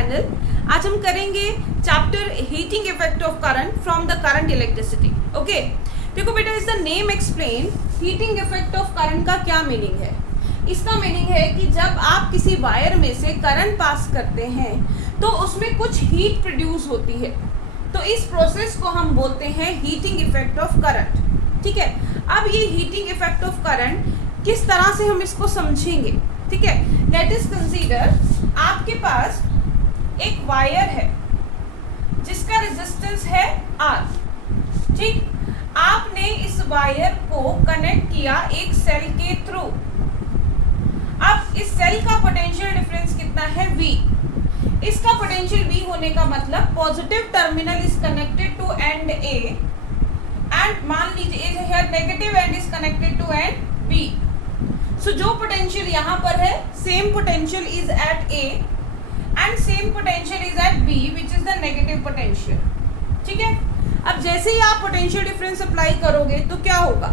Channel. आज हम करेंगे chapter heating effect of current from the current electricity. Okay, देखो बेटा, is the name explain heating effect of current का क्या मीनिंग है। इसका मीनिंग है कि जब आप किसी वायर में से करंट पास करते हैं तो उसमें कुछ हीट प्रोड्यूस होती है, तो इस प्रोसेस को हम बोलते हैं हीटिंग इफेक्ट ऑफ करंट। ठीक है, अब ये हीटिंग इफेक्ट ऑफ करंट किस तरह से हम इसको समझेंगे। ठीक है, लेट अस कंसीडर आपके पास एक वायर है जिसका रेजिस्टेंस है R। ठीक, आपने इस वायर को कनेक्ट किया एक सेल के थ्रू। अब इस सेल का पोटेंशियल डिफरेंस कितना है V। इसका पोटेंशियल V होने का मतलब positive terminal is connected to end A end मान लीजिए here negative end is connected to end B। So जो पोटेंशियल यहाँ पर है same potential is at A and same potential is at B which is the negative potential. ठीक है, अब जैसे ही आप पोटेंशियल डिफरेंस अप्लाई करोगे तो क्या होगा,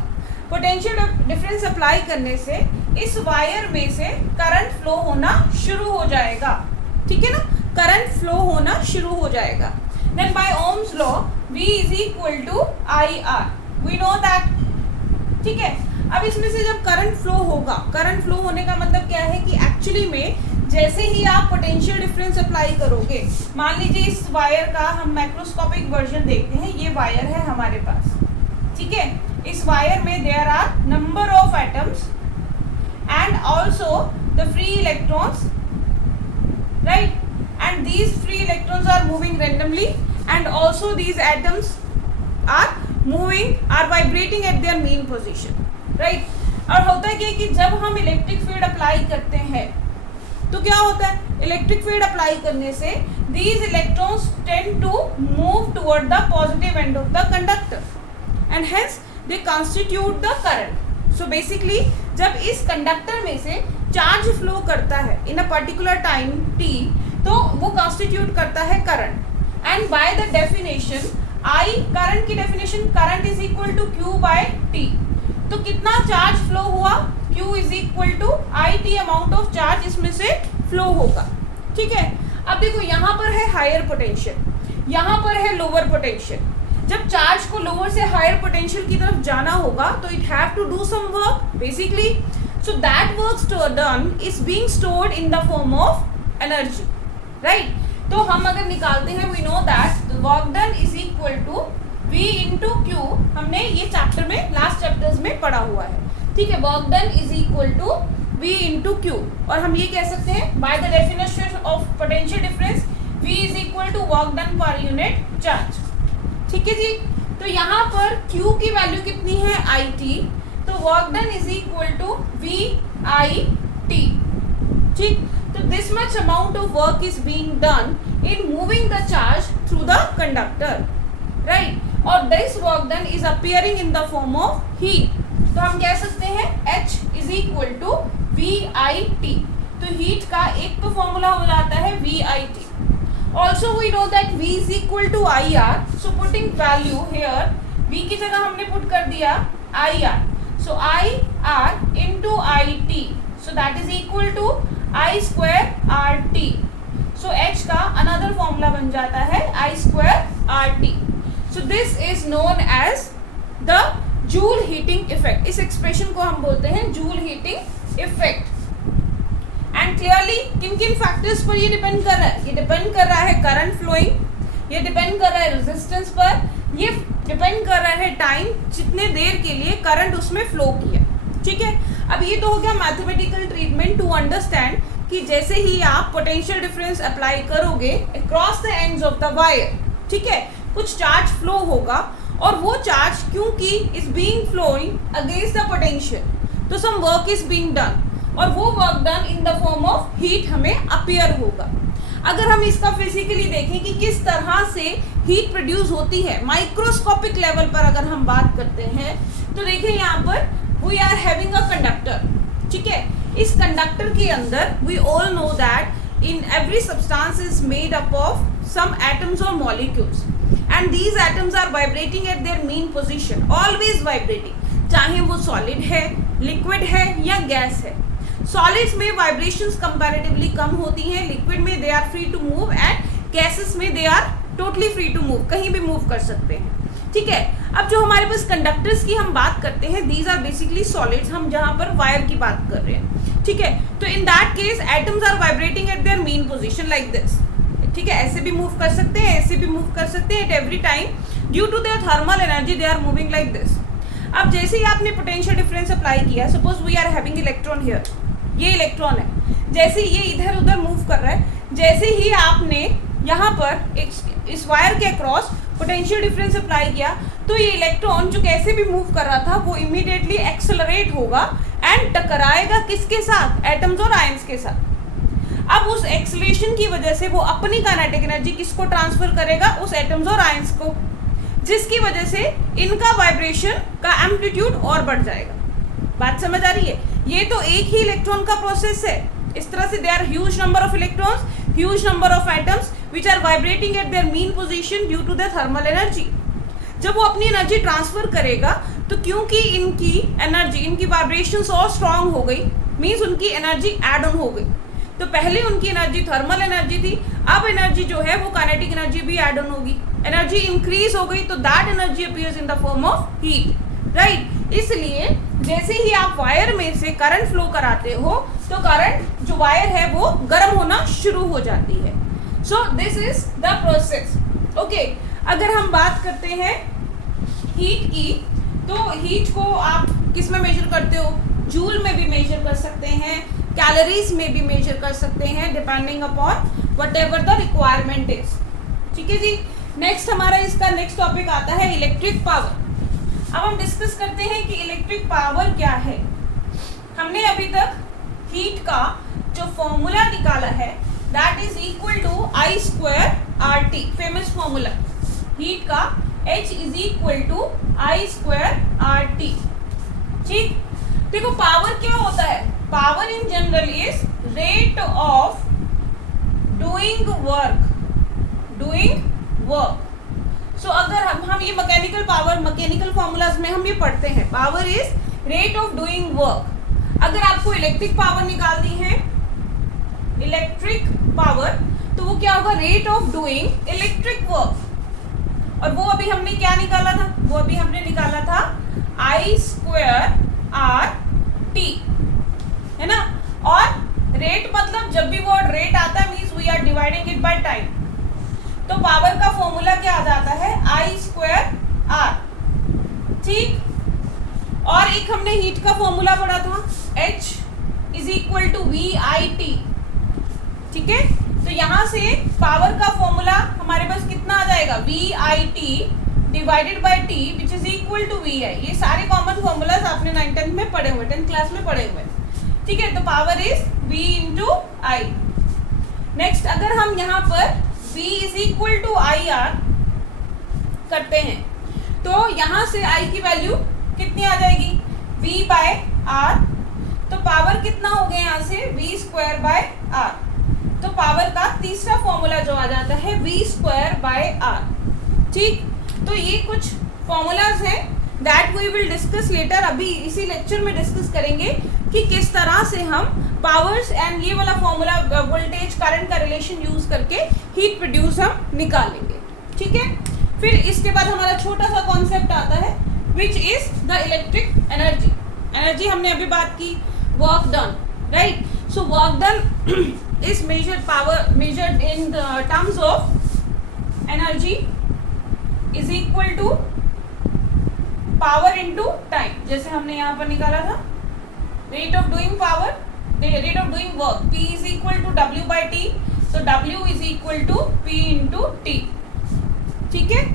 पोटेंशियल डिफरेंस अप्लाई करने से इस वायर में से करंट फ्लो होना शुरू हो जाएगा। ठीक है ना, करंट फ्लो होना शुरू हो जाएगा। Then by Ohm's law V is equal to IR, we know that. ठीक है, अब इसमें से जब करंट फ्लो होगा, करंट फ्लो होने का मतलब क्या है कि एक्चुअली में जैसे ही आप पोटेंशियल डिफरेंस अप्लाई करोगे, मान लीजिए इस वायर का हम मैक्रोस्कोपिक वर्जन देखते हैं, ये वायर है हमारे पास। ठीक है, इस वायर में there are number of atoms and also the free electrons, right, and these free electrons are moving randomly and also these atoms are moving, are vibrating at their mean position, right. और होता है कि जब हम electric field apply करते हैं तो क्या होता है, इलेक्ट्रिक फील्ड अप्लाई करने से these electrons tend to move toward the positive end of the conductor and hence they constitute the current. So basically जब इस कंडक्टर में से चार्ज फ्लो करता है in a particular time t, तो वो constitute करता है current. and by the definition I, current की definition, current is equal to Q by T। तो कितना चार्ज फ्लो हुआ, Q is equal to IT amount of charge इसमें से फ्लो होगा। ठीक है, अब देखो यहाँ पर है हायर पोटेंशियल, यहाँ पर है लोअर पोटेंशियल। जब चार्ज को लोअर से हायर पोटेंशियल की तरफ जाना होगा तो it have to do some work basically, so that work done is being stored in the form of energy, right. तो हम अगर निकालते हैं we know that work done is equal to V into Q, हमने ये chapter में last chapters में पढ़ा हुआ है। ठीक है, work done is equal to V into Q, और हम ये कह सकते हैं by the definition of potential difference V is equal to work done per unit charge. ठीक है जी, तो यहाँ पर Q की वैल्यू कितनी है IT, तो work done is equal to VIT। ठीक, तो this much amount of work is being done in moving the charge through the conductor, right, और this work done is appearing in the form of heat. तो हम कह सकते हैं H is equal to VIT। तो heat का एक तो फॉर्मूला हो जाता है VIT। Also we know that V is equal to IR, so putting value here V की जगह हमने पुट कर दिया IR, so IR into IT, so that is equal to I square RT। So H का another formula बन जाता है I square RT। So this is known as the Joule heating effect। इस एक्सप्रेशन को हम बोलते हैं Joule heating effect। And clearly किन किन फैक्टर्स पर ये डिपेंड कर रहा है, ये डिपेंड कर रहा है करंट फ्लोइंग, ये डिपेंड कर रहा है रेजिस्टेंस पर, ये डिपेंड कर रहा है टाइम, जितने देर के लिए करंट उसमें फ्लो किया। ठीक है, अब ये तो हो गया मैथमेटिकल ट्रीटमेंट टू अंडरस्टैंड कि जैसे ही आप पोटेंशियल डिफरेंस अप्लाई करोगे across the ends of the wire, ठीक है, कुछ चार्ज फ्लो होगा और वो चार्ज क्योंकि is being flowing against the potential, तो some work is being done, और वो work done in the form of heat हमें अपीयर होगा। अगर हम इसका फिजिकली देखें कि किस तरह से हीट प्रोड्यूस होती है माइक्रोस्कोपिक लेवल पर अगर हम बात करते हैं, तो देखिए यहाँ पर we are having a conductor. ठीक है, इस कंडक्टर के अंदर we all know that in every substance is made up of some atoms or molecules and these atoms are vibrating at their mean position, always vibrating, चाहे वो solid है, liquid है या gas है। सॉलिड्स में vibrations comparatively कम होती हैं, liquid में they are free to move and gases में they are totally free to move, कहीं भी मूव कर सकते हैं। ठीक है, अब जो हमारे पास कंडक्टर्स की हम बात करते हैं, दीज आर बेसिकली सॉलिड्स, हम जहां पर वायर की बात कर रहे हैं। ठीक है, तो in that case atoms are vibrating at their mean position like this. ठीक है, ऐसे भी मूव कर सकते हैं, ऐसे भी मूव कर सकते हैं, at every time due to their thermal energy they are moving like this. अब जैसे ही आपने पोटेंशियल डिफरेंस अप्लाई किया, suppose we are having electron here, ये इलेक्ट्रॉन है, जैसे ये इधर उधर मूव कर रहा है, जैसे ही आपने यहाँ पर इस वायर के अक्रॉस पोटेंशियल डिफरेंस अप्लाई किया, तो ये इलेक्ट्रॉन जो कैसे भी मूव कर रहा था वो इमीडिएटली एक्सेलरेट होगा एंड टकराएगा किसके साथ, एटम्स और आयंस के साथ। अब उस एक्सेलरेशन की वजह से वो अपनी काइनेटिक एनर्जी किसको ट्रांसफर करेगा, उस एटम्स और आयंस को, जिसकी वजह से इनका वाइब्रेशन का एम्पलीट्यूड और बढ़ जाएगा। बात समझ आ रही है? ये तो एक ही इलेक्ट्रॉन का प्रोसेस है। इस तरह से there huge number of electrons, huge number of atoms which are vibrating at their mean position due to their thermal energy। जब वो अपनी एनर्जी ट्रांसफर करेगा तो क्योंकि इनकी एनर्जी, इनकी वाइब्रेशंस और स्ट्रांग हो गई, मीन्स उनकी एनर्जी एड ऑन हो गई। तो पहले उनकी एनर्जी थर्मल एनर्जी थी, अब एनर्जी जो है वो काइनेटिक एनर्जी भी एड ऑन होगी, एनर्जी इंक्रीज हो गई, तो that energy appears in the form of heat, right. इसलिए जैसे ही आप वायर में से करंट फ्लो कराते हो तो करंट जो वायर है वो गर्म होना शुरू हो जाती है। सो this is the process. Okay, अगर हम बात करते हैं हीट की, तो हीट को आप किस में मेजर करते हो, जूल में भी मेजर कर सकते हैं, कैलोरीज में भी मेजर कर सकते हैं, depending upon whatever the requirement is. ठीक है जी। नेक्स्ट हमारा इसका नेक्स्ट टॉपिक आता है इलेक्ट्रिक पावर। अब हम डिस्कस करते हैं कि इलेक्ट्रिक पावर क्या है। हमने अभी तक हीट का जो फॉर्मूला निकाला है that is equal to I square RT, famous formula heat का, H is equal to I square RT। ठीक, देखो पावर क्या होता है, power in general is rate of doing work. So अगर हम ये मैकेनिकल पावर, मैकेनिकल फॉर्मूलाज में हम ये पढ़ते हैं, power is rate of doing work. अगर आपको इलेक्ट्रिक पावर निकालनी है, इलेक्ट्रिक पावर, तो वो क्या होगा, rate of doing electric work. और वो अभी हमने क्या निकाला था, वो अभी हमने निकाला था I स्क्वायर आर टी, है ना। और रेट मतलब जब भी वर्ड रेट आता है means we are dividing it by time, तो पावर का फॉर्मूला क्या आ जाता है, I स्क्वायर आर। ठीक, और एक हमने हीट का फॉर्मूला पढ़ा था, H is equal to VIT। ठीक है, तो यहां से पावर का फॉर्मूला हमारे पास कितना आ जाएगा, VIT divided by T which is equal to VI। ये सारे कॉमन फॉर्मूलाज आपने 9th में पढ़े हुए, 10th क्लास में पढ़े हुए। ठीक है, तो power is V into I। Next, अगर हम यहाँ पर V is equal to IR करते हैं, तो यहाँ से I की वैल्यू कितनी आ जाएगी, V बाय R। तो पावर कितना हो गया यहाँ से, V स्क्वायर बाय R। तो पावर का तीसरा फॉर्मूला जो आ जाता है V स्क्वायर बाय R। ठीक, तो ये कुछ फॉर्मूलाज हैं that we will discuss later. अभी इसी लेक्चर में डिस्कस करेंगे कि किस तरह से हम पावर्स एंड ये वाला फॉर्मूला वोल्टेज करंट का रिलेशन यूज करके हीट प्रोड्यूस हम निकालेंगे। ठीक है, फिर इसके बाद हमारा छोटा सा कॉन्सेप्ट आता है विच is the electric energy. Energy हमने अभी बात की, work done, right. So work done is measured in the terms of energy is equal to power into time। जैसे हमने यहाँ पर निकाला था rate of doing power, rate of doing work, P is equal to W by T, तो W is equal to P into T। ठीक है,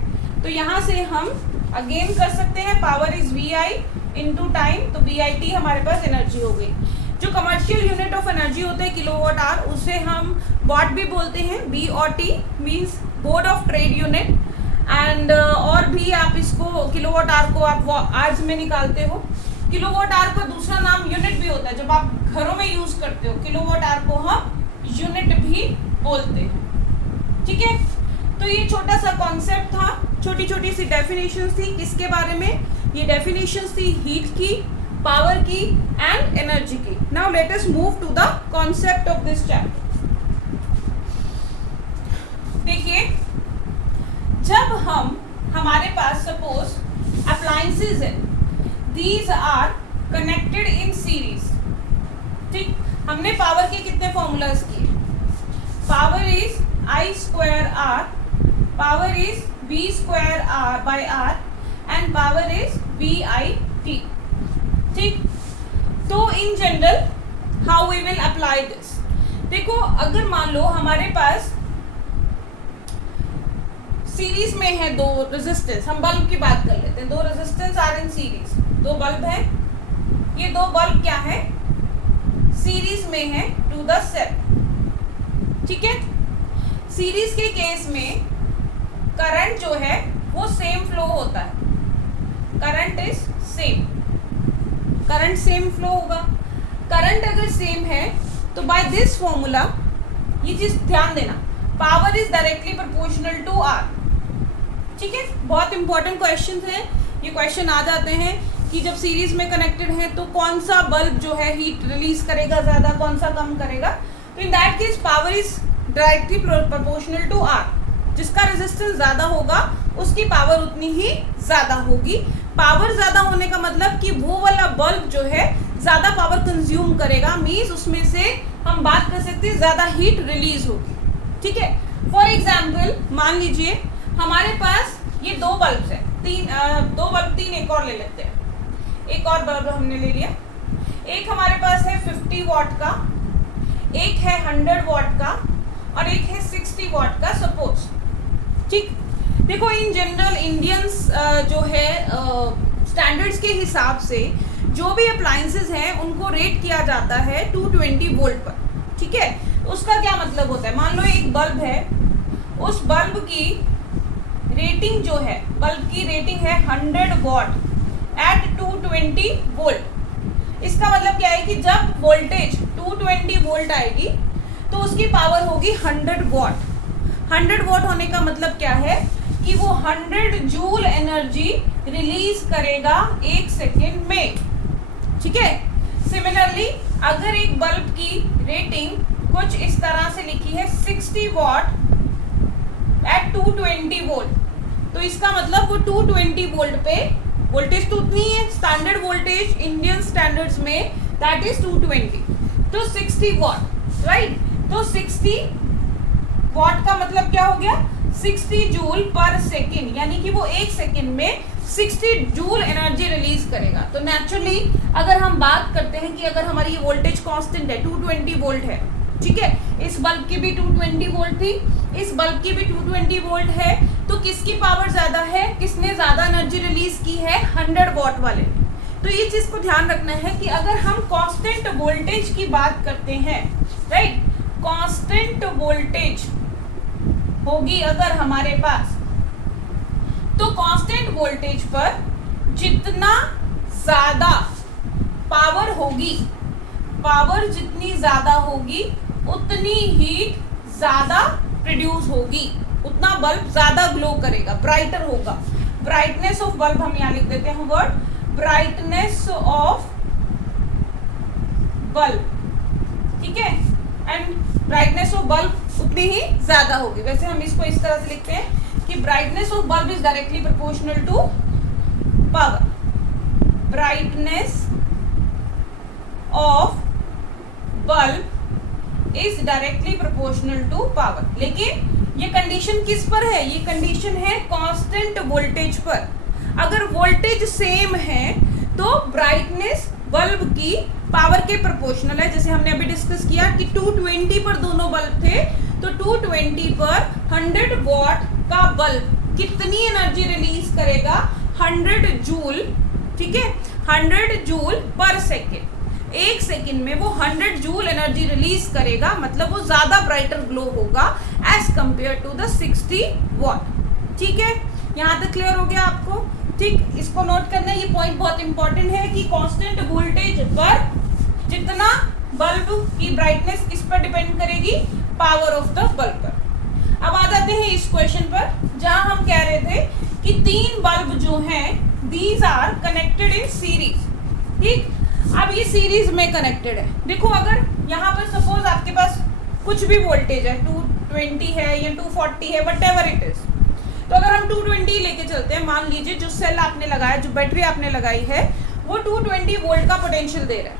तो यहाँ से हम अगेन कर सकते हैं power is VI into time, तो VIT हमारे पास एनर्जी हो गई। जो कमर्शियल यूनिट ऑफ एनर्जी होता है किलोवाट आवर, उसे हम वाट भी बोलते हैं, B और T means board of trade unit. And और भी आप इसको किलोवाट आवर को आप आवर्स में निकालते हो। किलोवाट आवर का दूसरा नाम यूनिट भी होता है, जब आप घरों में यूज करते हो किलोवाट आवर को हम यूनिट भी बोलते हैं। ठीक है, तो ये छोटा सा कॉन्सेप्ट था, छोटी छोटी सी डेफिनेशंस थी। किसके बारे में, ये डेफिनेशंस थी हीट की, पावर की एंड एनर्जी की। Now let us move to the concept of this chapter. देखिए, जब हमारे पास सपोज अप्लायंसेस है, these are connected in series, ठीक, हमने पावर के कितने फॉर्मूलाज किए, power is I square R, power is V square R by R and power is VIT, ठीक। तो in general how we will apply this, देखो अगर मान लो हमारे पास सीरीज में है दो रेजिस्टेंस, हम बल्ब की बात कर लेते हैं, दो रेजिस्टेंस आर इन सीरीज, दो बल्ब है, ये दो बल्ब क्या है, सीरीज में है टू द सेल, ठीक है। सीरीज के केस में करंट जो है वो सेम फ्लो होता है, current is same, current same flow होगा। करंट अगर सेम है तो बाय दिस फॉर्मूला, ये चीज ध्यान देना, power is directly proportional to R, ठीक है। बहुत इंपॉर्टेंट क्वेश्चन है, ये क्वेश्चन आ जाते हैं कि जब सीरीज में कनेक्टेड है तो कौन सा बल्ब जो है हीट रिलीज करेगा ज्यादा, कौन सा कम करेगा। तो in that case power is directly proportional to R, जिसका रेजिस्टेंस ज्यादा होगा उसकी पावर उतनी ही ज्यादा होगी। पावर ज्यादा होने का मतलब कि वो वाला बल्ब जो है ज्यादा पावर कंज्यूम करेगा, मींस उसमें से हम बात कर सकते हैं ज्यादा हीट रिलीज होगी, ठीक है। फॉर एग्जाम्पल मान लीजिए हमारे पास ये दो बल्ब है, दो बल्ब तीन, एक और ले लेते हैं, एक और बल्ब हमने ले लिया, एक हमारे पास है 50 वॉट का, एक है 100 वॉट का और एक है 60 वॉट का सपोज, ठीक। देखो इन जनरल इंडियंस जो है स्टैंडर्ड्स के हिसाब से जो भी अप्लायंसेस हैं उनको रेट किया जाता है 220 वोल्ट पर, ठीक है। उसका क्या मतलब होता है, मान लो एक बल्ब है, उस बल्ब की रेटिंग जो है, बल्ब की रेटिंग है 100 वॉट एट 220 वोल्ट। इसका मतलब क्या है कि जब वोल्टेज 220 वोल्ट आएगी तो उसकी पावर होगी 100 वॉट। 100 वॉट होने का मतलब क्या है कि वो 100 जूल एनर्जी रिलीज करेगा 1 सेकेंड में, ठीक है। सिमिलरली अगर एक बल्ब की रेटिंग कुछ इस तरह से लिखी है 60 वॉट एट 220 वोल्ट, तो इसका मतलब वो 220 वोल्ट पे वोल्टेज तो उतनी है, स्टैंडर्ड वोल्टेज इंडियन स्टैंडर्ड्स में दैट इज 220, तो 60 वॉट, राइट। तो 60 वॉट का मतलब क्या हो गया, 60 जूल पर सेकेंड, यानी कि वो 1 सेकेंड में 60 जूल एनर्जी रिलीज करेगा। तो नेचुरली अगर हम बात करते हैं कि अगर हमारी ये वोल्टेज कांस्टेंट है 220 वोल्ट है, ठीक है, इस बल्ब की भी 220 वोल्ट थी, इस बल्ब की भी 220 वोल्ट है, तो किसकी पावर ज्यादा है, किसने ज्यादा एनर्जी रिलीज की है, 100 वॉट वाले। तो ये चीज को ध्यान रखना है कि अगर हम कांस्टेंट वोल्टेज की बात करते हैं, राइट, कांस्टेंट वोल्टेज होगी अगर हमारे पास, तो कांस्टेंट वोल्टेज पर जितना ज्यादा पावर होगी, पावर जितनी ज्यादा होगी उतनी हीट ज्यादा प्रोड्यूस होगी, उतना बल्ब ज्यादा ग्लो करेगा, ब्राइटर होगा। ब्राइटनेस ऑफ बल्ब हम यहाँ लिख देते हैं वर्ड, ब्राइटनेस ऑफ बल्ब, ठीक है, एंड ब्राइटनेस ऑफ बल्ब उतनी ही ज्यादा होगी। वैसे हम इसको इस तरह से लिखते हैं कि brightness of bulb is directly proportional to power, brightness of bulb is directly proportional to power. लेकिन ये कंडीशन किस पर है, ये कंडीशन है कांस्टेंट वोल्टेज पर। अगर वोल्टेज सेम है तो ब्राइटनेस बल्ब की पावर के प्रोपोर्शनल है। जैसे हमने अभी डिस्कस किया कि 220 पर दोनों बल्ब थे, तो 220 पर 100 वॉट का बल्ब कितनी एनर्जी रिलीज करेगा, 100 जूल, ठीक है, 100 जूल पर सेकेंड। 1 सेकेंड में वो 100 जूल एनर्जी रिलीज करेगा, मतलब वो ज्यादा ब्राइटर ग्लो होगा as compare to the 60 watt. ठीक है, यहाँ तक क्लियर हो गया आपको? ठीक, इसको नोट करना, ये पॉइंट बहुत इंपॉर्टेंट है कि कांस्टेंट वोल्टेज पर जितना बल्ब की ब्राइटनेस किस पर डिपेंड करेगी, पावर ऑफ द बल्ब पर। अब आ जाते हैं इस क्वेश्चन पर, जहां हम कह रहे थे कि 3 बल्ब जो हैं these are connected in series. ठीक, अब ये सीरीज में कनेक्टेड है। देखो अगर यहाँ पर सपोज आपके पास कुछ भी वोल्टेज है, 220 है या 240 है, वट एवर इट इज, तो अगर हम 220 लेके चलते हैं, मान लीजिए जो सेल आपने लगाया, जो बैटरी आपने लगाई है, वो 220 वोल्ट का पोटेंशियल दे रहा है।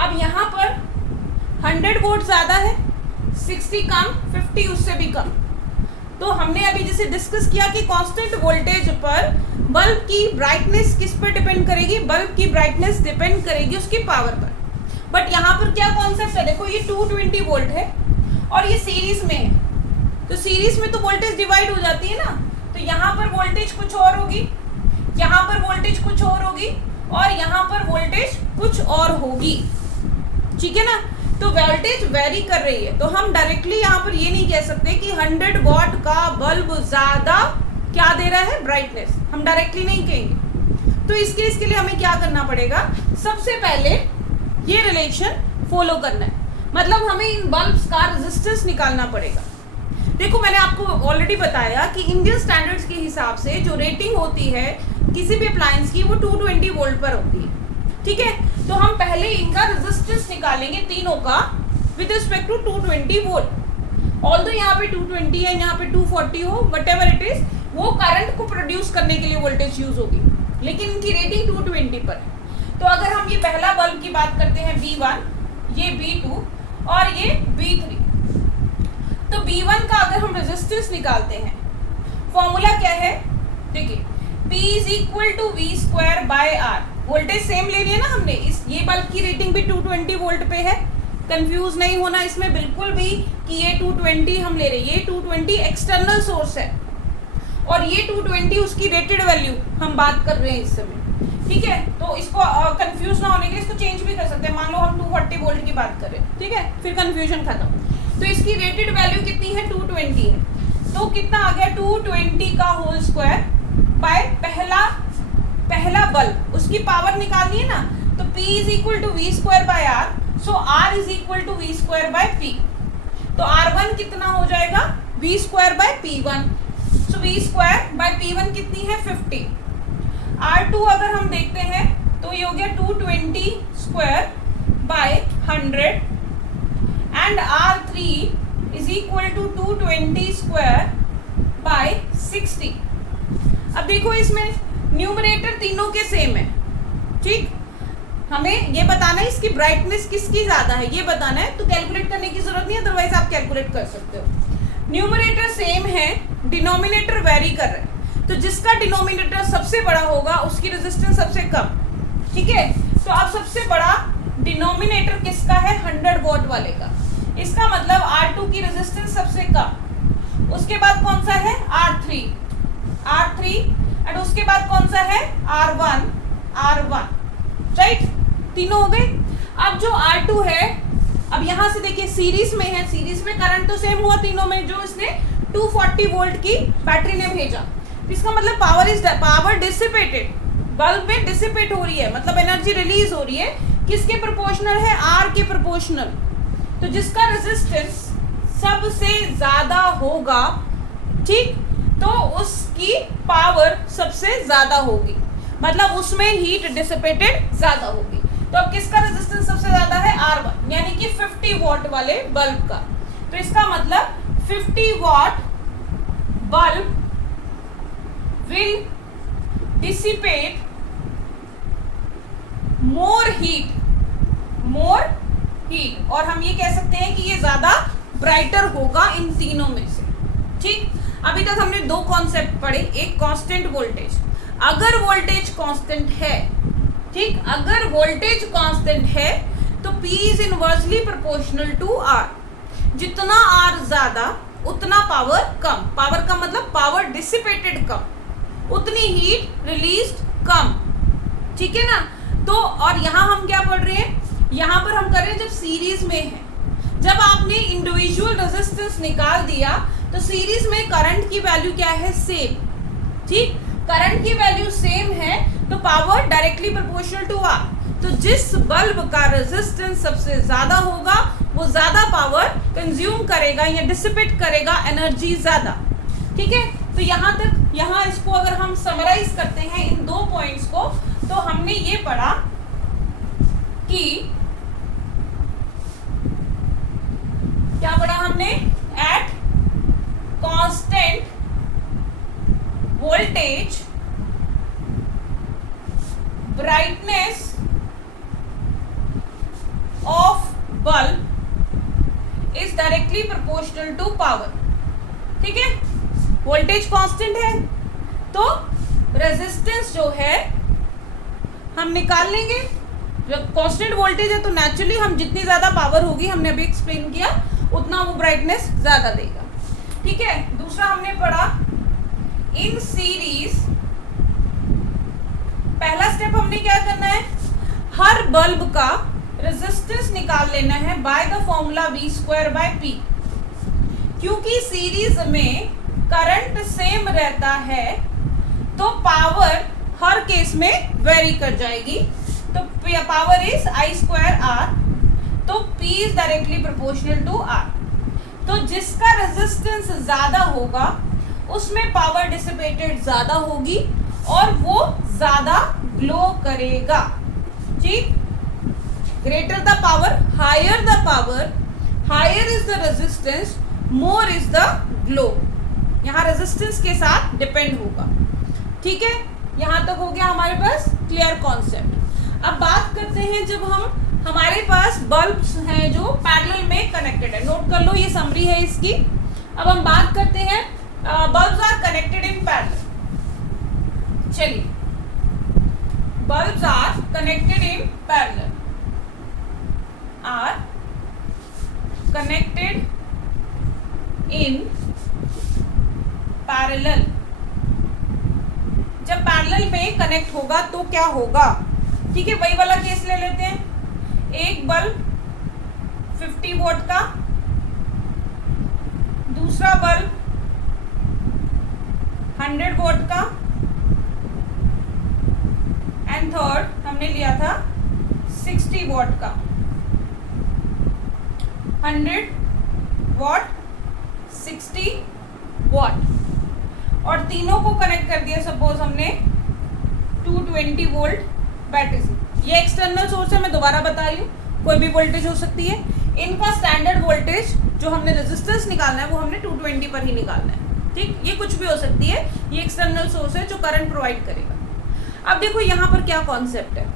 अब यहाँ पर 100 वोल्ट ज़्यादा है, 60 कम, 50 उससे भी कम। तो हमने अभी जैसे डिस्कस किया कि कांस्टेंट वोल्टेज पर बल्ब की ब्राइटनेस किस पर डिपेंड करेगी, बल्ब की ब्राइटनेस डिपेंड करेगी उसकी पावर पर। बट यहाँ पर क्या कॉन्सेप्ट है, देखो ये 220 वोल्ट है और ये सीरीज में है, तो सीरीज में तो वोल्टेज डिवाइड हो जाती है ना, तो यहाँ पर वोल्टेज कुछ और होगी, यहाँ पर वोल्टेज कुछ और होगी और यहाँ पर वोल्टेज कुछ और होगी, ठीक है ना। तो वोल्टेज वेरी कर रही है, तो हम डायरेक्टली यहाँ पर ये नहीं कह सकते कि 100 वॉट का बल्ब ज्यादा क्या दे रहा है, ब्राइटनेस, हम डायरेक्टली नहीं कहेंगे। तो इसके लिए हमें क्या करना पड़ेगा, सबसे पहले ये रिलेशन फॉलो करना है, मतलब हमें इन बल्ब्स का रेजिस्टेंस निकालना पड़ेगा। देखो मैंने आपको ऑलरेडी बताया कि इंडियन स्टैंडर्ड्स के हिसाब से जो रेटिंग होती है किसी भी अप्लायंस की, वो 220 वोल्ट पर होती है, ठीक है। तो हम पहले इनका रेजिस्टेंस निकालेंगे तीनों का with respect to 220 volt. Although यहाँ पे 220 है, यहाँ पे 240 हो, वट एवर इट इज, वो करंट को प्रोड्यूस करने के लिए वोल्टेज यूज होगी, लेकिन इनकी रेटिंग 220 पर है। तो अगर हम ये पहला बल्ब की बात करते हैं B1, ये B2 और ये B3, तो B1 का अगर हम रेजिस्टेंस निकालते हैं, फॉर्मूला क्या है, देखिए P is equal to V²/R। Voltage same ले रही है ना हमने, इस ये बल्ब की रेटिंग भी 220 वोल्ट पे है, कंफ्यूज नहीं होना इसमें बिल्कुल भी कि ये 220 हम ले रहे हैं, ये 220 एक्सटर्नल सोर्स है और ये 220 उसकी रेटेड वैल्यू हम बात कर रहे हैं इस समय, ठीक है। तो इसको कंफ्यूज ना होने के लिए इसको चेंज भी कर सकते हैं, मान लो हम 240 वोल्ट की बात करें, ठीक है, फिर कंफ्यूजन खत्म। तो इसकी रेटेड वैल्यू कितनी है, 220 है, तो कितना आ गया, 220 का होल स्क्वायर बाय पहला बल्ब, उसकी पावर निकालनी है ना, तो P is equal to V²/R, so R is equal to V²/P। तो R1 कितना हो जाएगा, V²/P1, सो V²/P1 कितनी है, 50। R2 अगर हम देखते हैं तो ये हो गया 220 square by 100 and R3 is equal to 220 square by 60। अब देखो इसमें न्यूमरेटर तीनों के सेम है, ठीक, हमें ये बताना है इसकी ब्राइटनेस किसकी ज्यादा है, ये बताना है, तो कैलकुलेट करने की जरूरत नहीं है, अदरवाइज आप कैलकुलेट कर सकते हो। न्यूमरेटर सेम है, डिनोमिनेटर वेरी कर रहा है, तो जिसका डिनोमिनेटर सबसे बड़ा होगा उसकी रेजिस्टेंस सबसे कम, ठीक है। तो अब सबसे बड़ा डिनोमिनेटर किसका है, 100 वॉट वाले का, इसका मतलब R2 की रेजिस्टेंस सबसे कम, उसके बाद कौन सा है, R3 एंड उसके बाद कौन सा है, R1, राइट, तीनों हो गए। अब जो R2 है, अब यहां से देखिए सीरीज में है, सीरीज में करंट तो सेम हुआ तीनों में, जो इसने 240 वोल्ट की बैटरी ने भेजा, इसका मतलब पावर डिसिपेटेड, बल्ब में डिसिपेट हो रही है, मतलब एनर्जी रिलीज हो रही है, किसके प्रोपोर्शनल है, R के प्रोपोर्शनल। तो जिसका रेजिस्टेंस सबसे ज्यादा होगा, ठीक, तो उसकी पावर सबसे ज्यादा होगी, मतलब उसमें हीट डिसिपेटेड ज्यादा होगी। तो अब किसका रेजिस्टेंस सबसे ज्यादा है, R1, यानी कि 50 वॉट वाले बल्ब का। तो इसका मतलब 50 what bulb will dissipate more heat, और हम ये कह सकते हैं कि ये ज्यादा ब्राइटर होगा इन तीनों में से, ठीक। अभी तक हमने दो कॉन्सेप्ट पढ़े, एक कांस्टेंट वोल्टेज, अगर वोल्टेज कांस्टेंट है, ठीक, अगर वोल्टेज कांस्टेंट है तो P is inversely proportional to R, जितना R ज्यादा उतना पावर कम, पावर कम मतलब पावर डिसिपेटेड कम, उतनी हीट रिलीज्ड कम, ठीक है ना। तो और यहाँ हम क्या पढ़ रहे हैं, यहाँ पर हम कर रहे हैं जब सीरीज में है, जब आपने इंडिविजुअल रेजिस्टेंस निकाल दिया तो सीरीज में करंट की वैल्यू क्या है, सेम, ठीक, करंट की वैल्यू सेम है तो power directly proportional to R। तो जिस बल्ब का रेजिस्टेंस सबसे ज्यादा होगा वो ज्यादा पावर कंज्यूम करेगा या डिसिपेट करेगा एनर्जी ज्यादा, ठीक है। तो यहाँ तक, यहाँ इसको अगर हम समराइज करते हैं इन दो पॉइंट्स को, तो हमने ये पढ़ा कि क्या पढ़ा हमने, at constant voltage brightness of bulb is directly proportional to power. ठीक है, वोल्टेज कांस्टेंट है तो रेजिस्टेंस जो है हम निकाल लेंगे। जब कांस्टेंट वोल्टेज है तो नेचुरली हम जितनी ज्यादा पावर होगी, हमने अभी एक्सप्लेन किया, उतना वो ब्राइटनेस ज्यादा देगा। ठीक है, दूसरा हमने पढ़ा इन सीरीज, पहला स्टेप हमने क्या करना है, हर बल्ब का रेजिस्टेंस निकाल लेना है by the formula V square by P। क्योंकि सीरीज में करंट सेम रहता है तो पावर हर केस में वेरी कर जाएगी। तो power is I square R, तो P is directly proportional to R। तो जिसका रेजिस्टेंस ज्यादा होगा उसमें पावर डिसिपेटेड ज्यादा होगी और वो ज्यादा ग्लो करेगा। ठीक, greater the power, higher the power, higher is the resistance, more is the glow. यहाँ रेजिस्टेंस के साथ डिपेंड होगा। ठीक है, यहाँ तक हो गया हमारे पास क्लियर कॉन्सेप्ट। अब बात करते हैं जब हमारे पास बल्ब्स हैं जो पैरेलल में कनेक्टेड है। नोट कर लो, ये समरी है इसकी। अब हम बात करते हैं bulbs are connected in parallel. चलिए, bulbs are connected in parallel, are connected in parallel. जब पैरेलल में कनेक्ट होगा तो क्या होगा, ठीक है, वही वाला केस ले लेते हैं। एक बल्ब 50 वोल्ट का, दूसरा बल्ब 100 वोल्ट का, एंड थर्ड हमने लिया था 60 वोल्ट का। 100 वॉट, 60 वॉट, और तीनों को कनेक्ट कर दिया सपोज हमने 220 वोल्ट बैटरी से। ये एक्सटर्नल सोर्स है, मैं दोबारा बता रही हूँ, कोई भी वोल्टेज हो सकती है। इनका स्टैंडर्ड वोल्टेज जो हमने रेजिस्टेंस निकालना है वो हमने 220 पर ही निकालना है। ठीक, ये कुछ भी हो सकती है, ये एक्सटर्नल सोर्स है जो करंट प्रोवाइड करेगा। अब देखो यहाँ पर क्या कॉन्सेप्ट है,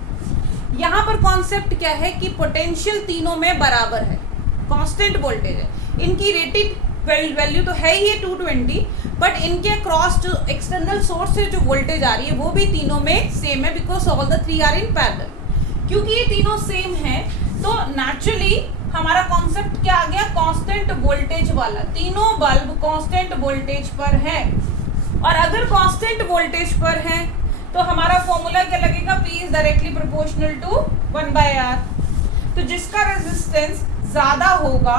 यहाँ पर कॉन्सेप्ट क्या है कि पोटेंशियल तीनों में बराबर है, कांस्टेंट वोल्टेज है, इनकी रेटेड वैल्यू तो है ही है 220, बट इनके क्रॉस जो एक्सटर्नल सोर्स से जो वोल्टेज आ रही है वो भी तीनों में सेम है, because all the three are in parallel. क्योंकि ये तीनों सेम है तो नेचुरली हमारा कॉन्सेप्ट क्या आ गया, कांस्टेंट वोल्टेज वाला। तीनों बल्ब कांस्टेंट वोल्टेज पर है, और अगर कांस्टेंट वोल्टेज पर है तो हमारा फॉर्मूला क्या लगेगा, P is directly proportional to 1/R। तो जिसका रेजिस्टेंस ज्यादा होगा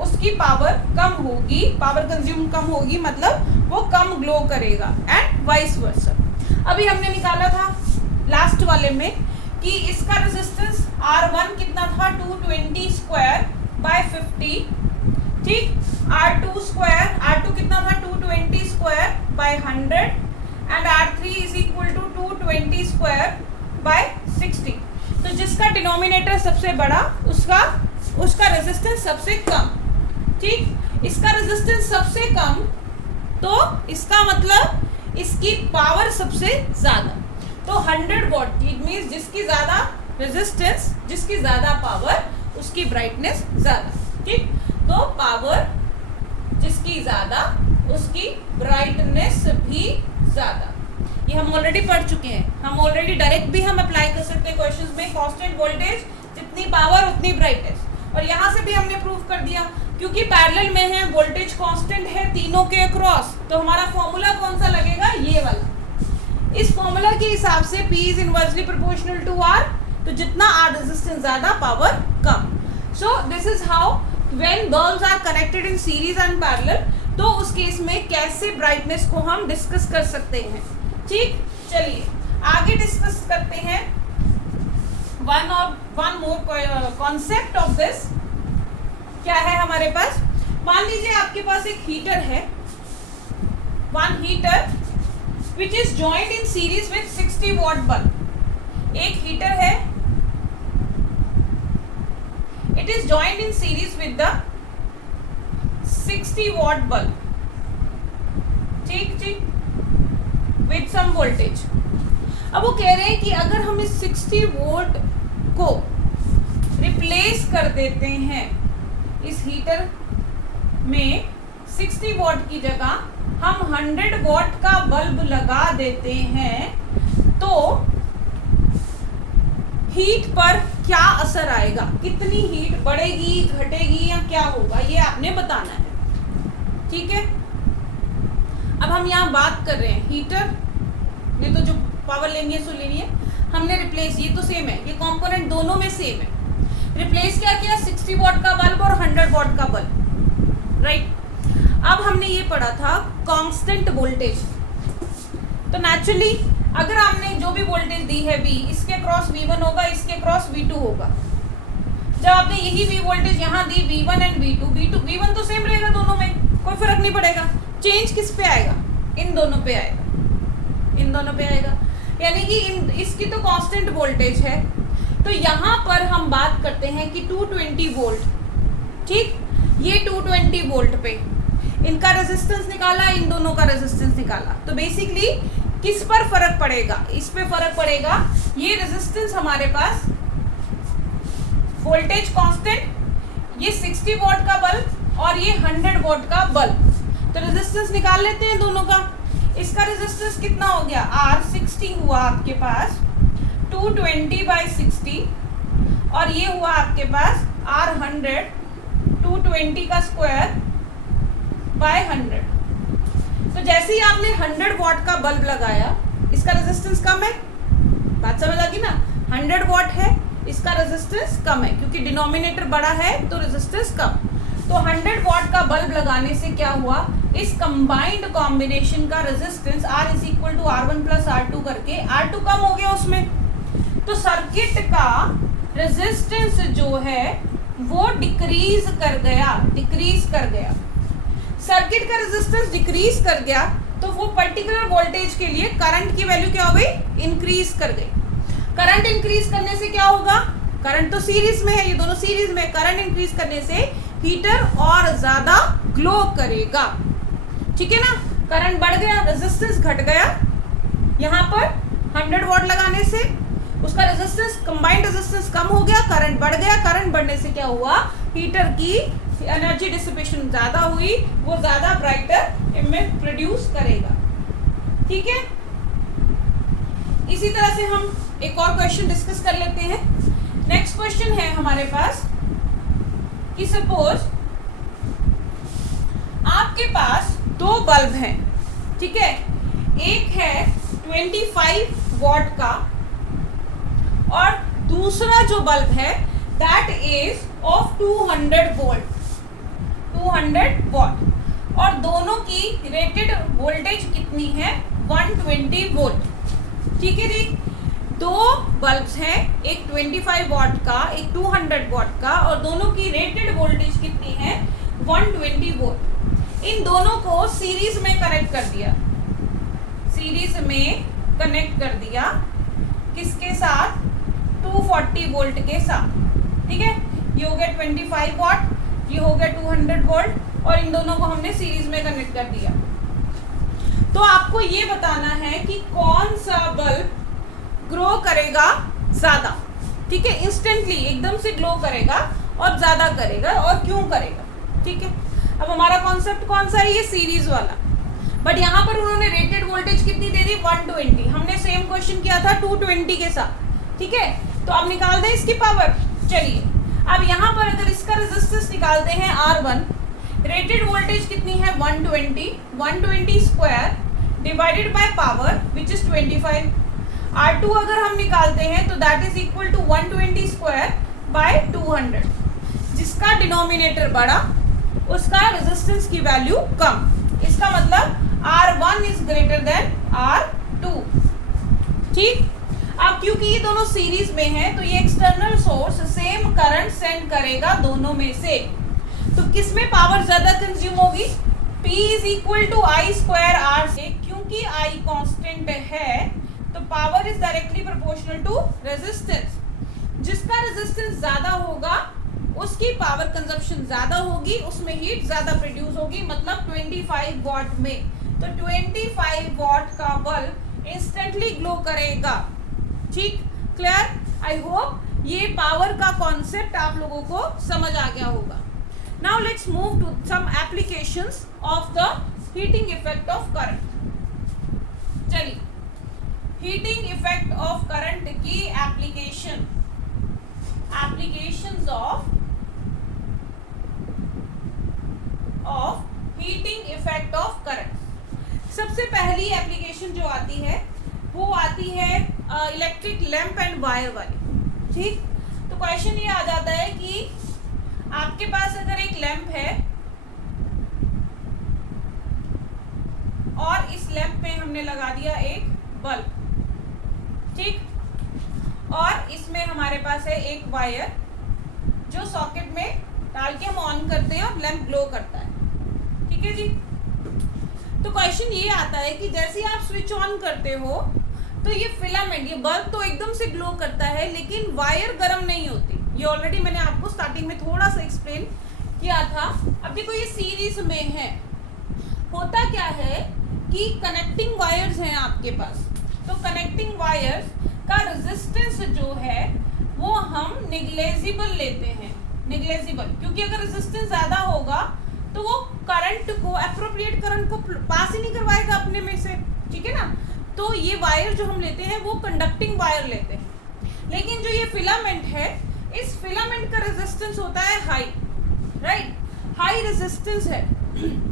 उसकी पावर कम होगी, पावर कंज्यूम कम होगी, मतलब वो कम ग्लो करेगा, एंड वाइस वर्सा। अभी हमने निकाला था लास्ट वाले में कि इसका रेजिस्टेंस R1 कितना था, 220 स्क्वायर बाय 50। ठीक, R2 स्क्वायर, R2 कितना था, 220 square by 100, and R3 is equal to 220 square by 60। तो जिसका डिनोमिनेटर सबसे बड़ा उसका रेजिस्टेंस सबसे कम। ठीक, इसका रेजिस्टेंस सबसे कम तो इसका मतलब इसकी पावर सबसे ज्यादा। तो 100 वॉट, इट मींस जिसकी ज्यादा रेजिस्टेंस, जिसकी ज्यादा पावर, उसकी ब्राइटनेस ज्यादा। ठीक, तो पावर जिसकी ज्यादा उसकी ब्राइटनेस भी ज्यादा। ये हम ऑलरेडी पढ़ चुके हैं, हम ऑलरेडी डायरेक्ट भी हम अप्लाई कर सकते हैं क्वेश्चंस में। कांस्टेंट वोल्टेज जितनी पावर उतनी ब्राइटनेस, और यहाँ से भी हमने प्रूव कर दिया क्योंकि पैरेलल में है, वोल्टेज कांस्टेंट है तीनों के अक्रॉस, तो हमारा फॉर्मूला कौन सा लगेगा, ये वाला। इस फॉर्मूला के हिसाब से P is inversely proportional to R, तो जितना R रेजिस्टेंस ज्यादा पावर कम। So this is how when bulbs are connected in series and parallel, तो उस केस में कैसे ब्राइटनेस को हम डिस्कस कर सकते हैं। ठीक, चलिए आगे डिस्कस करते हैं one more concept of this. क्या है हमारे पास, मान लीजिए आपके पास एक हीटर है, one heater which is joined in series with 60 what bulb. एक हीटर है It is joined in series with the 60 watt bulb. ठीक ठीक, with some voltage. अब वो कह रहे हैं कि अगर हम इस 60 वोल्ट को रिप्लेस कर देते हैं इस हीटर में, 60 वॉट की जगह हम 100 वॉट का बल्ब लगा देते हैं, तो हीट पर क्या असर आएगा, कितनी हीट बढ़ेगी, घटेगी या क्या होगा, ये आपने बताना है। ठीक है, अब हम यहाँ बात कर रहे हैं हीटर ने तो जो पावर लेनी है सो लेनी है, हमने रिप्लेस, ये तो सेम है, ये कंपोनेंट दोनों में सेम है। रिप्लेस क्या किया, 60 वॉट का बल्ब और 100 वॉट का बल्ब, राइट। अब हमने ये पढ़ा था कांस्टेंट वोल्टेज, तो नेचुरली अगर आपने जो भी वोल्टेज दी है V, इसके क्रॉस V1 होगा, इसके क्रॉस V2 होगा। जब आपने यही V वोल्टेज यहाँ दी V1 एंड V2, V1 तो सेम रहेगा दोनों में, कोई फर्क नहीं पड़ेगा। चेंज किस पे आएगा, इन दोनों पे आएगा, इन दोनों पे आएगा, यानी कि इसकी तो कांस्टेंट वोल्टेज है। तो यहाँ पर हम बात करते हैं कि 220 वोल्ट, ठीक, ये 220 वोल्ट पे इनका रेजिस्टेंस निकाला, इन दोनों का रेजिस्टेंस निकाला, तो बेसिकली किस पर फर्क पड़ेगा, इस पे फर्क पड़ेगा। ये रेजिस्टेंस हमारे पास वोल्टेज कांस्टेंट, ये 60 वॉट का बल्ब और ये 100 वॉट का बल्ब, तो रेजिस्टेंस निकाल लेते हैं दोनों का। इसका रेजिस्टेंस कितना हो गया, R60 हुआ आपके पास 220/60, और ये हुआ आपके पास R100 220 का स्क्वायर बाय 100। तो जैसे ही आपने 100 वॉट का बल्ब लगाया, इसका रेजिस्टेंस कम है, बात समझ आ गई ना, 100 वॉट है, इसका रेजिस्टेंस कम है, क्योंकि डिनोमिनेटर बड़ा है तो रेजिस्टेंस कम। तो 100 वॉट का बल्ब लगाने से क्या हुआ, इस कंबाइंड कॉम्बिनेशन का रेजिस्टेंस R = R1 + R2 करके R2 कम हो गया उसमें, तो सर्किट का रेजिस्टेंस जो है वो डिक्रीज कर गया। सर्किट का रेजिस्टेंस डिक्रीज कर गया, तो वो पर्टिकुलर वोल्टेज के लिए करंट की वैल्यू क्या हो गई, इंक्रीज कर गई। करंट इंक्रीज करने से क्या होगा, करंट तो सीरीज में है, ये दोनों सीरीज में, करंट इंक्रीज करने से हीटर और ज्यादा ग्लो करेगा। ठीक है ना, करंट बढ़ गया, रेजिस्टेंस घट गया, यहाँ पर 100 वॉट लगाने से उसका रेजिस्टेंस, कंबाइंड रेजिस्टेंस कम हो गया, करंट बढ़ गया, करंट बढ़ने से क्या हुआ, हीटर की एनर्जी डिसिपेशन ज्यादा हुई, वो ज्यादा ब्राइटर इमेज प्रोड्यूस करेगा। ठीक है, इसी तरह से हम एक और क्वेश्चन डिस्कस कर लेते हैं। नेक्स्ट क्वेश्चन है हमारे पास कि सपोज आपके पास दो बल्ब हैं, ठीक है, एक है 25 वॉट का और दूसरा जो बल्ब है that is of 200 volt, 200 what, और दोनों की रेटेड वोल्टेज कितनी है, 120 वोल्ट। ठीक है जी, दो बल्ब्स हैं, एक 25 वॉट का, एक 200 वॉट का, और दोनों की रेटेड वोल्टेज कितनी है, 120 वोल्ट। इन दोनों को सीरीज में कनेक्ट कर दिया, सीरीज में कनेक्ट कर दिया, किसके साथ, 240 वोल्ट के साथ। ठीक है, ये हो गया 25 वॉट, ये हो गया 200 वोल्ट, और इन दोनों को हमने सीरीज में कनेक्ट कर दिया। तो आपको ये बताना है कि कौन सा बल्ब ग्रो करेगा ज्यादा। ठीक है, इंस्टेंटली एकदम से ग्लो करेगा और ज्यादा करेगा, और क्यों करेगा। ठीक है, अब हमारा कॉन्सेप्ट कौन सा है, ये सीरीज वाला, बट यहाँ पर उन्होंने रेटेड वोल्टेज कितनी दे दी, 120। हमने सेम क्वेश्चन किया था 220 के साथ। ठीक है, तो अब निकाल दें इसकी पावर। चलिए, अब यहाँ पर अगर इसका रेजिस्टेंस निकालते हैं R1, रेटेड वोल्टेज कितनी है, 120 square divided by power which is 25। R2 अगर हम निकालते हैं तो that is equal to 120 square by 200, जिसका डिनोमिनेटर बड़ा उसका रेजिस्टेंस की वैल्यू कम, इसका मतलब R1 is greater than R2। ठीक, अब क्योंकि ये दोनों सीरीज में हैं तो ये external source same current send करेगा दोनों में से, तो किस में पावर ज्यादा कंज्यूम होगी, P is equal to I square R से, क्योंकि I कांस्टेंट है तो power is directly proportional to resistance. जिसका रेजिस्टेंस ज्यादा होगा उसकी पावर कंजप्शन ज्यादा होगी, उसमें हीट ज्यादा प्रोड्यूस होगी, मतलब 25 वॉट में। तो 25 वॉट का बल्ब इंस्टेंटली ग्लो करेगा। ठीक, क्लियर? आई होप ये पावर का कॉन्सेप्ट आप लोगों को समझ आ गया होगा। Now let's move to some applications of the heating effect of current. चलिए, हीटिंग इफेक्ट ऑफ करंट की applications of heating effect of current. सबसे पहली एप्लीकेशन जो आती है वो आती है इलेक्ट्रिक लैंप एंड वायर वाली। ठीक, तो क्वेश्चन ये आ जाता है कि आपके पास अगर एक लैंप है और इस लैंप में हमने लगा दिया एक बल्ब, ठीक, और इसमें हमारे पास है एक वायर जो सॉकेट में डाल के हम ऑन करते हैं और लैंप ग्लो करता है। ठीक है जी। तो क्वेश्चन ये आता है कि जैसे ही आप स्विच ऑन करते हो तो ये फिलामेंट, ये बल्ब तो एकदम से ग्लो करता है लेकिन वायर गर्म नहीं होती। ये ऑलरेडी मैंने आपको स्टार्टिंग में थोड़ा सा एक्सप्लेन किया था। अब देखो ये सीरीज में है, होता क्या है कि कनेक्टिंग वायर्स हैं आपके पास, तो कनेक्टिंग वायर्स का रेजिस्टेंस जो है वो हम निग्लेजिबल लेते हैं, निग्लेजिबल, क्योंकि अगर रेजिस्टेंस ज्यादा होगा तो वो करंट को, एप्रोप्रिएट करंट को पास ही नहीं करवाएगा अपने में से। ठीक है ना, तो ये वायर जो हम लेते हैं वो कंडक्टिंग वायर लेते हैं। लेकिन जो ये फिलामेंट है, इस फिलामेंट का रेजिस्टेंस होता है हाई, राइट, हाई रेजिस्टेंस है।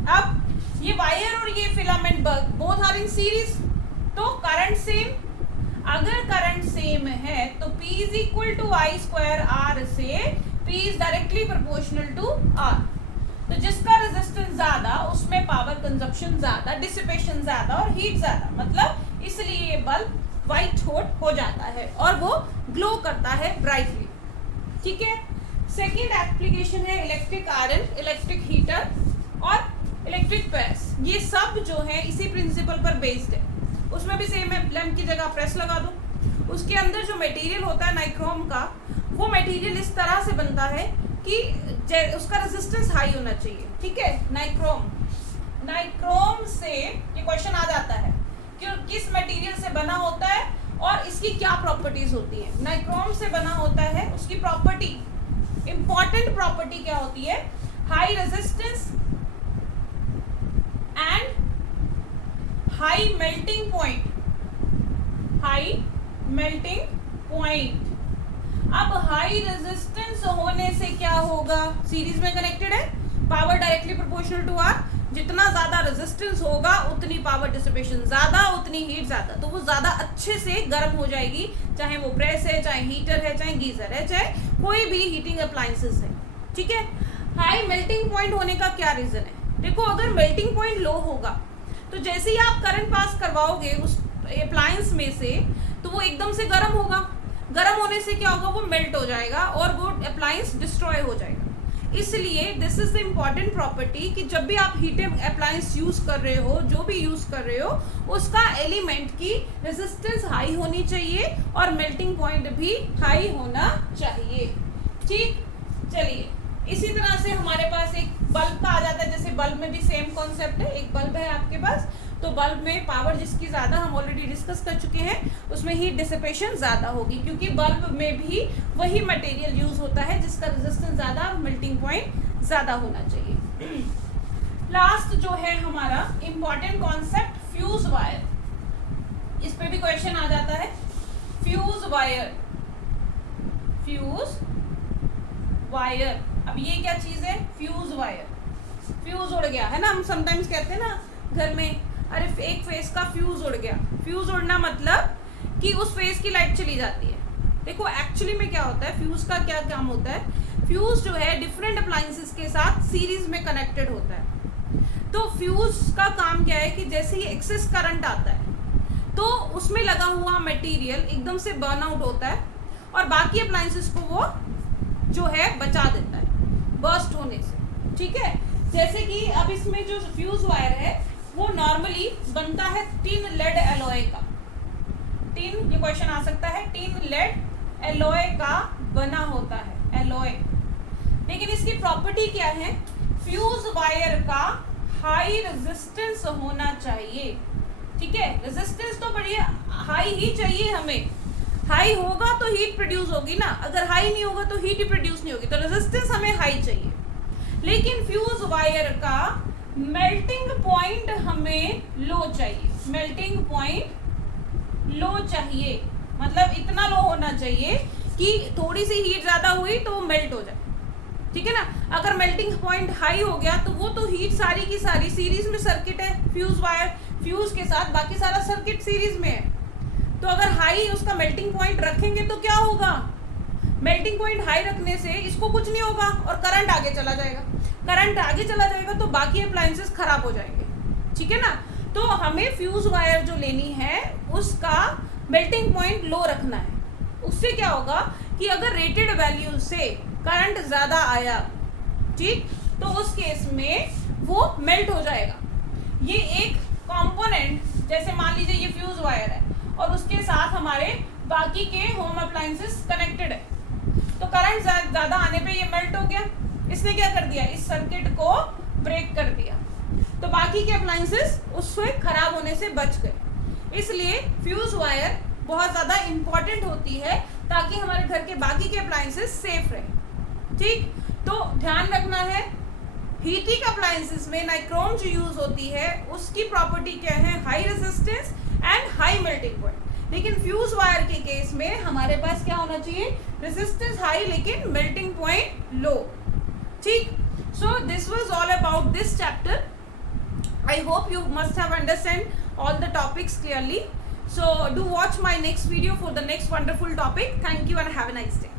अब ये वायर और ये filament both are in series, तो करंट सेम। अगर करंट सेम है तो P is equal to I square R से P is directly proportional to R। तो जिसका रेजिस्टेंस ज्यादा उसमें पावर कंजप्शन ज्यादा, डिसिपेशन ज्यादा और हीट ज्यादा, मतलब इसलिए ये बल्ब व्हाइट हॉट हो जाता है और वो ग्लो करता है ब्राइटली। ठीक है। सेकेंड एप्लीकेशन है इलेक्ट्रिक आयरन, इलेक्ट्रिक हीटर और इलेक्ट्रिक प्रेस। ये सब जो है इसी प्रिंसिपल पर बेस्ड है। उसमें भी सेम है, लैंप की जगह प्रेस लगा दो। उसके अंदर जो मटेरियल होता है नाइक्रोम का, वो मटेरियल इस तरह से बनता है कि उसका रेजिस्टेंस हाई होना चाहिए। ठीक है, नाइक्रोम से ये क्वेश्चन आ जाता है कि किस मटेरियल से बना होता है और इसकी क्या प्रॉपर्टीज होती है। नाइक्रोम से बना होता है, उसकी प्रॉपर्टी, इंपॉर्टेंट प्रॉपर्टी क्या होती है, high resistance and high melting point, high melting point. अब हाई रेजिस्टेंस होने से क्या होगा, सीरीज में कनेक्टेड है, power directly proportional to R. जितना ज्यादा रेजिस्टेंस होगा उतनी पावर डिसिपेशन ज्यादा, उतनी हीट ज्यादा, तो वो ज्यादा अच्छे से गर्म हो जाएगी, चाहे वो प्रेस है, चाहे हीटर है, चाहे गीजर है, चाहे कोई भी हीटिंग अप्लायंसेस है। ठीक है। हाई मेल्टिंग पॉइंट होने का क्या रीजन है, देखो अगर मेल्टिंग पॉइंट लो होगा तो जैसे ही आप करंट पास करवाओगे उस अप्लायंस में से तो वो एकदम से गर्म होगा। गर्म होने से क्या होगा, वो मेल्ट हो जाएगा और वो अप्लायंस डिस्ट्रॉय हो जाएगा। इसलिए this is the important property कि जब भी आप हीटिंग अप्लायंस यूज कर रहे हो, जो भी यूज कर रहे हो, उसका एलिमेंट की रेजिस्टेंस हाई होनी चाहिए और मेल्टिंग पॉइंट भी हाई होना चाहिए। ठीक, चलिए इसी तरह से हमारे पास एक बल्ब का आ जाता है। जैसे बल्ब में भी सेम कॉन्सेप्ट है, एक बल्ब है आपके पास, तो बल्ब में पावर जिसकी ज्यादा, हम ऑलरेडी डिस्कस कर चुके हैं, उसमें हीट डिसिपेशन ज्यादा होगी क्योंकि बल्ब में भी वही मटेरियल यूज होता है जिसका रेजिस्टेंस ज्यादा और मेल्टिंग पॉइंट ज्यादा होना चाहिए। लास्ट जो है हमारा इंपॉर्टेंट कॉन्सेप्ट फ्यूज वायर, इस पे भी क्वेश्चन आ जाता है। फ्यूज वायर, फ्यूज वायर, अब ये क्या चीज है, फ्यूज वायर। फ्यूज उड़ गया है ना, हम समटाइम्स कहते हैं ना घर में, अरे एक फेस का फ्यूज उड़ गया। फ्यूज उड़ना मतलब कि उस फेस की लाइट चली जाती है। देखो एक्चुअली में क्या होता है, फ्यूज का क्या काम होता है, फ्यूज जो है डिफरेंट अप्लायंसेस के साथ सीरीज में कनेक्टेड होता है। तो फ्यूज का काम क्या है कि जैसे ही एक्सेस करंट आता है तो उसमें लगा हुआ मटेरियल एकदम से बर्न आउट होता है और बाकी अप्लायंसेस को वो जो है बचा देता है बर्स्ट होने से। ठीक है, जैसे कि अब इसमें जो फ्यूज वायर है वो नॉर्मली बनता है टिन लेड एलॉय का। टिन, ये क्वेश्चन आ सकता है, टिन लेड एलॉय का बना होता है, एलॉय। लेकिन इसकी प्रॉपर्टी क्या है, फ्यूज वायर का हाई रेजिस्टेंस होना चाहिए, ठीक है। रेजिस्टेंस तो बढ़िया हाई ही चाहिए हमें, हाई होगा तो हीट प्रोड्यूस होगी ना, अगर हाई नहीं होगा तो हीट ही प्रोड्यूस नहीं होगी, तो रेजिस्टेंस हमें हाई चाहिए। लेकिन फ्यूज वायर का मेल्टिंग पॉइंट हमें लो चाहिए, मेल्टिंग पॉइंट लो चाहिए, मतलब इतना लो होना चाहिए कि थोड़ी सी हीट ज्यादा हुई तो वो मेल्ट हो जाए, ठीक है ना। अगर मेल्टिंग पॉइंट हाई हो गया तो वो तो हीट सारी की सारी सीरीज में सर्किट है, फ्यूज वायर फ्यूज के साथ बाकी सारा सर्किट सीरीज में है, तो अगर हाई उसका मेल्टिंग पॉइंट रखेंगे तो क्या होगा, मेल्टिंग पॉइंट हाई रखने से इसको कुछ नहीं होगा और करंट आगे चला जाएगा, करंट आगे चला जाएगा तो बाकी अप्लायंसेस खराब हो जाएंगे, ठीक है ना। तो हमें फ्यूज वायर जो लेनी है उसका मेल्टिंग पॉइंट लो रखना है, उससे क्या होगा कि अगर रेटेड वैल्यू से करंट ज्यादा आया, ठीक, तो उस केस में वो मेल्ट हो जाएगा। ये एक कंपोनेंट, जैसे मान लीजिए ये फ्यूज वायर है और उसके साथ हमारे बाकी के होम अप्लायंसेस कनेक्टेड है, तो करंट ज्यादा आने पे ये मेल्ट हो गया, इसने क्या कर दिया, इस सर्किट को ब्रेक कर दिया, तो बाकी के अप्लायंसेस उससे खराब होने से बच गए। इसलिए फ्यूज वायर बहुत ज्यादा इंपॉर्टेंट होती है ताकि हमारे घर के बाकी के अप्लायंसेस सेफ रहे, ठीक। तो ध्यान रखना है, हीटिंग अप्लायंसेस में नाइक्रोम जो यूज होती है उसकी प्रॉपर्टी क्या है, high resistance and high melting point. लेकिन फ्यूज वायर के केस में हमारे पास क्या होना चाहिए, रेजिस्टेंस हाई लेकिन मेल्टिंग पॉइंट लो, ठीक। So this was all about this chapter. I hope you must have understand all the topics clearly. So do watch my next video for the next wonderful topic. Thank you and have a nice day.